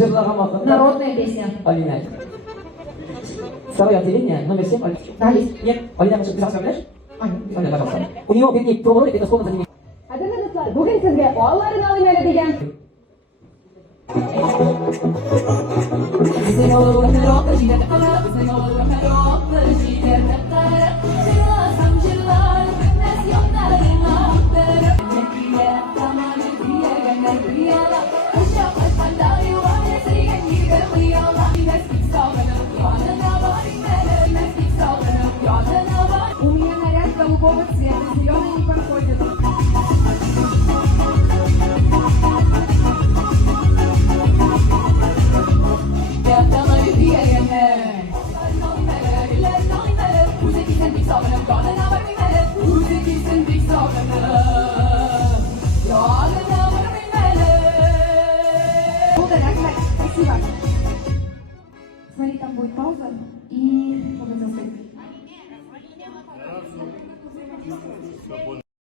Жирновато. Народная песня. Алина. Второе отделение, номер 7. Да, есть. Нет, Алина, может, ты заставляешь? Аня. Исполняй, пожалуйста. У него перед проводит, это словно за ними. Adana dostlar, bugün sizge Allah'ın adıyla diyeceğim. Bizim olur her şiddete para, bizim olur her şiddete para. Şilasam şilar, nasyonların altları. Mekiye, tamamı diye gönder dünyala. Aşağı başmanları var ya sriyen yürü kıyala. Meslik sağlanıp, yanına var inmeli. Meslik sağlanıp, yanına var. У меня наряд голубого цвета, зеленый не подходит. Спасибо. Смотри, там будет пауза.